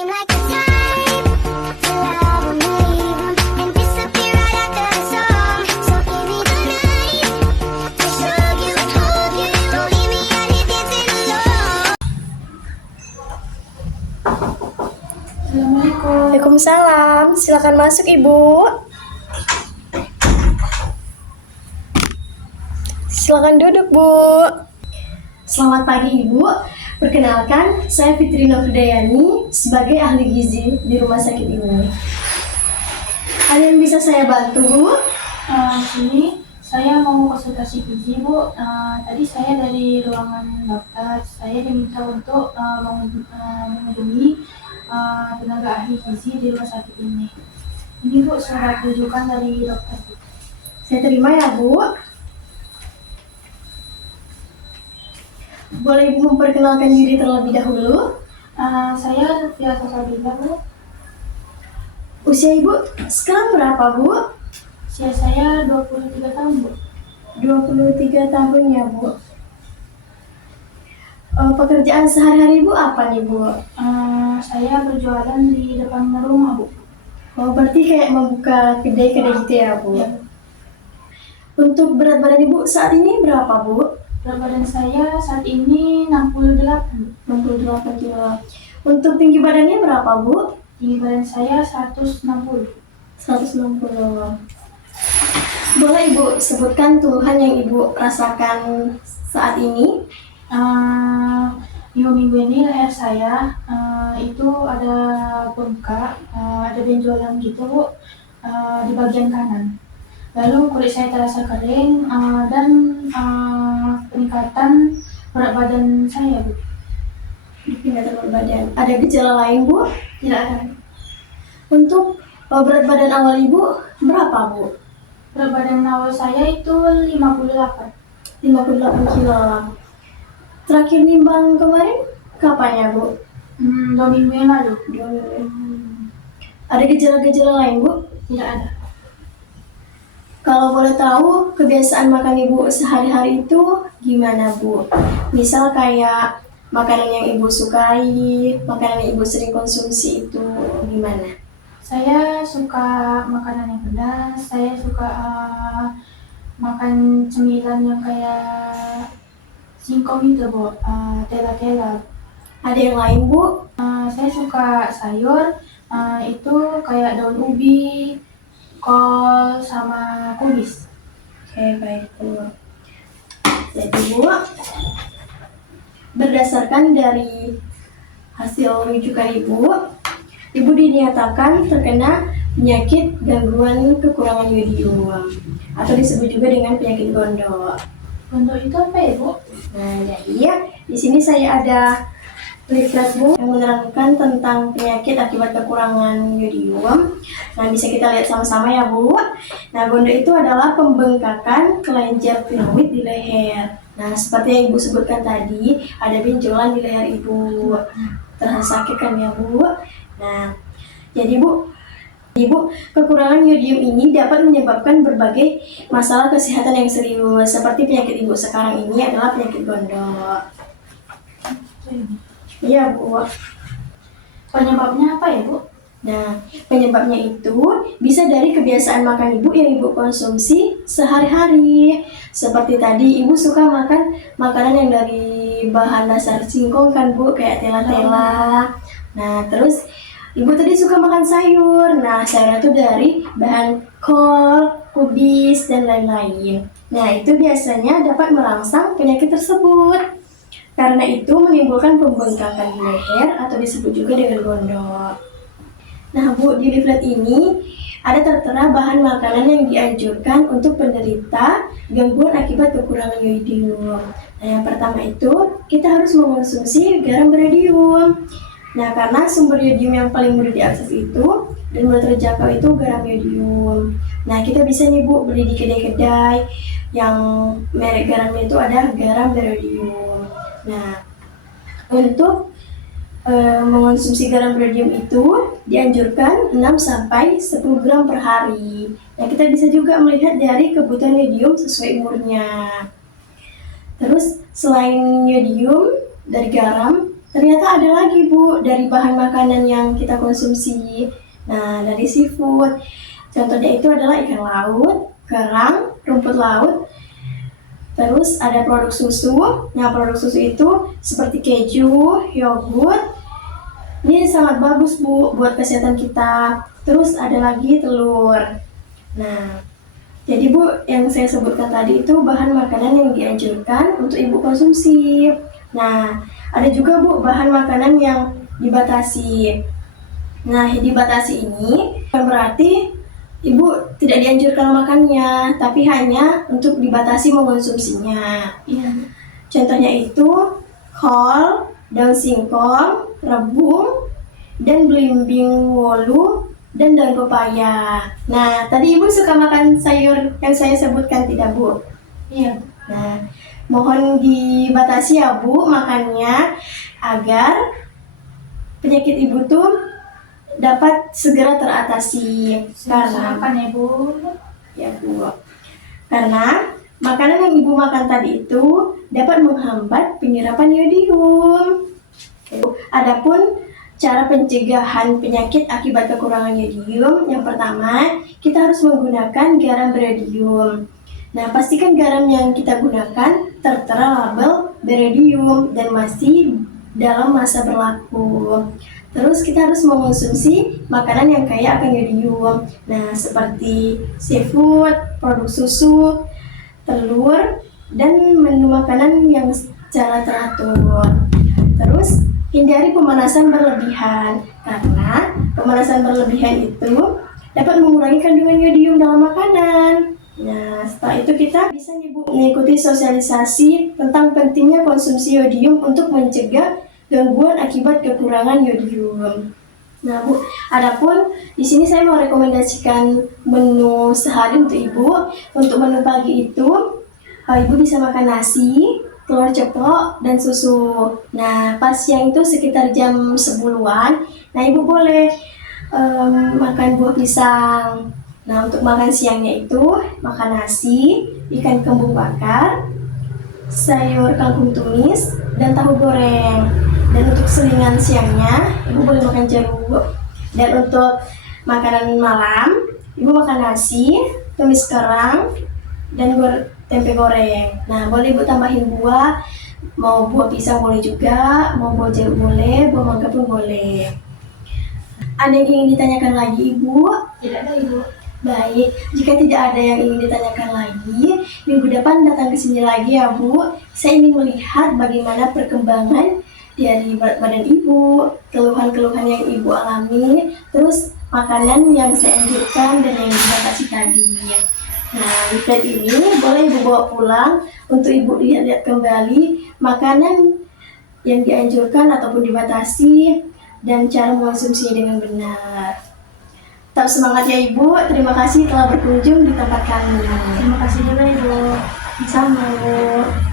seem like the type to love 'em, leave 'em, and disappear right after the song. So give me the night to show you and hold you. Don't leave me out here dancing alone. Assalamualaikum. Waalaikumsalam, silakan masuk Ibu. Silakan duduk Bu. Selamat pagi Ibu. Perkenalkan, saya Fitri Nurdayani sebagai ahli gizi di rumah sakit ini. Ada yang bisa saya bantu Bu? Sini saya mau konsultasi gizi Bu. Tadi saya dari ruangan dokter, saya diminta untuk menghubungi tenaga ahli gizi di rumah sakit ini. Ini Bu surat rujukan dari dokter Bu. Saya terima ya Bu. Boleh Ibu memperkenalkan diri terlebih dahulu? Saya Lutfia Sasabila Bu. Usia Ibu sekarang berapa Bu? Usia saya 23 tahun Bu. 23 tahun ya Bu. Pekerjaan sehari-hari Ibu apa nih Bu? Saya berjualan di depan rumah Bu. Oh, berarti kayak membuka kedai-kedai gitu ya Bu? Ya, Untuk berat badan Ibu saat ini berapa Bu? berat badan saya saat ini 68 Bu. 68 kilo. Untuk tinggi badannya berapa Bu? Tinggi badan saya 160. 160. Boleh Ibu sebutkan keluhan yang Ibu rasakan saat ini? Minggu-minggu ini leher saya itu ada bengkak, ada benjolan gitu Bu, di bagian kanan. Lalu kulit saya terasa kering dan peningkatan berat badan saya Bu. Peningkatan berat badan. Ada gejala lain Bu? Tidak ada. Untuk berat badan awal Ibu berapa Bu? Berat badan awal saya itu 58. 58 kilo. Terakhir nimbang kemarin kapan ya Bu? 2 minggu yang lalu. Ada gejala-gejala lain Bu? Tidak ada. Kalau boleh tahu kebiasaan makan Ibu sehari-hari itu gimana Bu? Misal kayak makanan yang Ibu sukai, makanan yang Ibu sering konsumsi itu gimana? Saya suka makanan yang pedas, saya suka makan cemilan yang kayak singkong itu Bu, tela-tela. Ada yang lain Bu? Saya suka sayur, itu kayak daun ubi, kol, sama kubis. Oke, baik Bu. Jadi Bu, berdasarkan dari hasil rujukan Ibu dinyatakan terkena penyakit gangguan kekurangan yodium atau disebut juga dengan penyakit gondok. Untuk itu apa ya Bu? Nah, jadi ya, di sini saya ada leaflet Bu yang menerangkan tentang penyakit akibat kekurangan yodium. Nah, bisa kita lihat sama-sama ya Bu. Nah, gondok itu adalah pembengkakan kelenjar tiroid di leher. Nah, seperti yang Ibu sebutkan tadi, ada benjolan di leher Ibu. Terasa sakit kan ya Bu? Nah, jadi Ibu, kekurangan yodium ini dapat menyebabkan berbagai masalah kesehatan yang serius. Seperti penyakit Ibu sekarang ini adalah penyakit gondok. Iya Bu. Penyebabnya apa ya Bu? Nah, penyebabnya itu bisa dari kebiasaan makan Ibu yang Ibu konsumsi sehari-hari. Seperti tadi Ibu suka makan makanan yang dari bahan dasar singkong kan Bu, kayak tela-tela. Nah, terus Ibu tadi suka makan sayur. Nah, sayur itu dari bahan kol, kubis, dan lain-lain. Nah, itu biasanya dapat merangsang penyakit tersebut. Karena itu menimbulkan pembengkakan di leher atau disebut juga dengan gondok. Nah Bu, di leaflet ini ada tertera bahan makanan yang dianjurkan untuk penderita gangguan akibat kekurangan yodium. Nah, yang pertama itu kita harus mengonsumsi garam beryodium. Nah, karena sumber yodium yang paling mudah diakses itu dan mudah terjangkau itu garam yodium. Nah, kita bisa nih Bu beli di kedai-kedai yang merek garamnya itu ada garam beryodium. Nah, untuk mengonsumsi garam berodium itu dianjurkan 6-10 gram per hari. Nah, kita bisa juga melihat dari kebutuhan yodium sesuai umurnya. Terus, selain yodium dari garam, ternyata ada lagi Bu dari bahan makanan yang kita konsumsi. Nah, dari seafood. Contohnya itu adalah ikan laut, kerang, rumput laut, terus ada produk susu. Nah, produk susu itu seperti keju, yogurt. Ini sangat bagus Bu buat kesehatan kita. Terus ada lagi telur. Nah, jadi Bu, yang saya sebutkan tadi itu bahan makanan yang dianjurkan untuk Ibu konsumsi. Nah, ada juga Bu bahan makanan yang dibatasi. Nah, dibatasi ini bukan berarti Ibu tidak dianjurkan makannya, tapi hanya untuk dibatasi mengonsumsinya. Iya. Contohnya itu kol, daun singkong, rebung, dan belimbing wolu, dan daun pepaya. Nah, tadi Ibu suka makan sayur yang saya sebutkan tidak Bu? Iya. Nah, mohon dibatasi ya Bu makannya agar penyakit Ibu tuh dapat segera teratasi. Karena Makan ya Bu. ya Bu, karena makanan yang Ibu makan tadi itu dapat menghambat penyerapan yodium. Adapun cara pencegahan penyakit akibat kekurangan yodium, yang pertama, kita harus menggunakan garam berodium. Nah, pastikan garam yang kita gunakan tertera label berodium dan masih dalam masa berlaku. Terus kita harus mengonsumsi makanan yang kaya akan yodium. Nah, seperti seafood, produk susu, telur, dan menu makanan yang secara teratur. Terus hindari pemanasan berlebihan, karena pemanasan berlebihan itu dapat mengurangi kandungan yodium dalam makanan. Nah, setelah itu kita bisa mengikuti sosialisasi tentang pentingnya konsumsi yodium untuk mencegah gangguan akibat kekurangan yodium. Nah Bu, adapun di sini saya mau rekomendasikan menu sehari untuk Ibu. Untuk menu pagi itu, Ibu bisa makan nasi, telur ceplok, dan susu. Nah, pas siang itu sekitar jam 10-an, nah Ibu boleh makan buah pisang. Nah, untuk makan siangnya itu makan nasi, ikan kembung bakar, sayur kangkung tumis, dan tahu goreng. Dan untuk selingan siangnya, Ibu boleh makan jeruk. Dan untuk makanan malam, Ibu makan nasi, tumis kerang, dan tempe goreng. Nah, boleh Ibu tambahin buah, mau buah pisang boleh juga, mau buah jeruk boleh, buah mangga pun boleh. Ada yang ingin ditanyakan lagi Ibu? Tidak ada Ibu. Baik, jika tidak ada yang ingin ditanyakan lagi, minggu depan datang ke sini lagi ya Bu. Saya ingin melihat bagaimana perkembangan dari berat badan Ibu, keluhan-keluhan yang Ibu alami, terus makanan yang saya anjurkan dan yang dibatasi tadi. Nah, leaflet ini boleh Ibu bawa pulang untuk Ibu lihat-lihat kembali makanan yang dianjurkan ataupun dibatasi dan cara mengonsumsinya dengan benar. Tetap semangat ya Ibu, terima kasih telah berkunjung di tempat kami. Terima kasih juga Ibu. Sama Bu.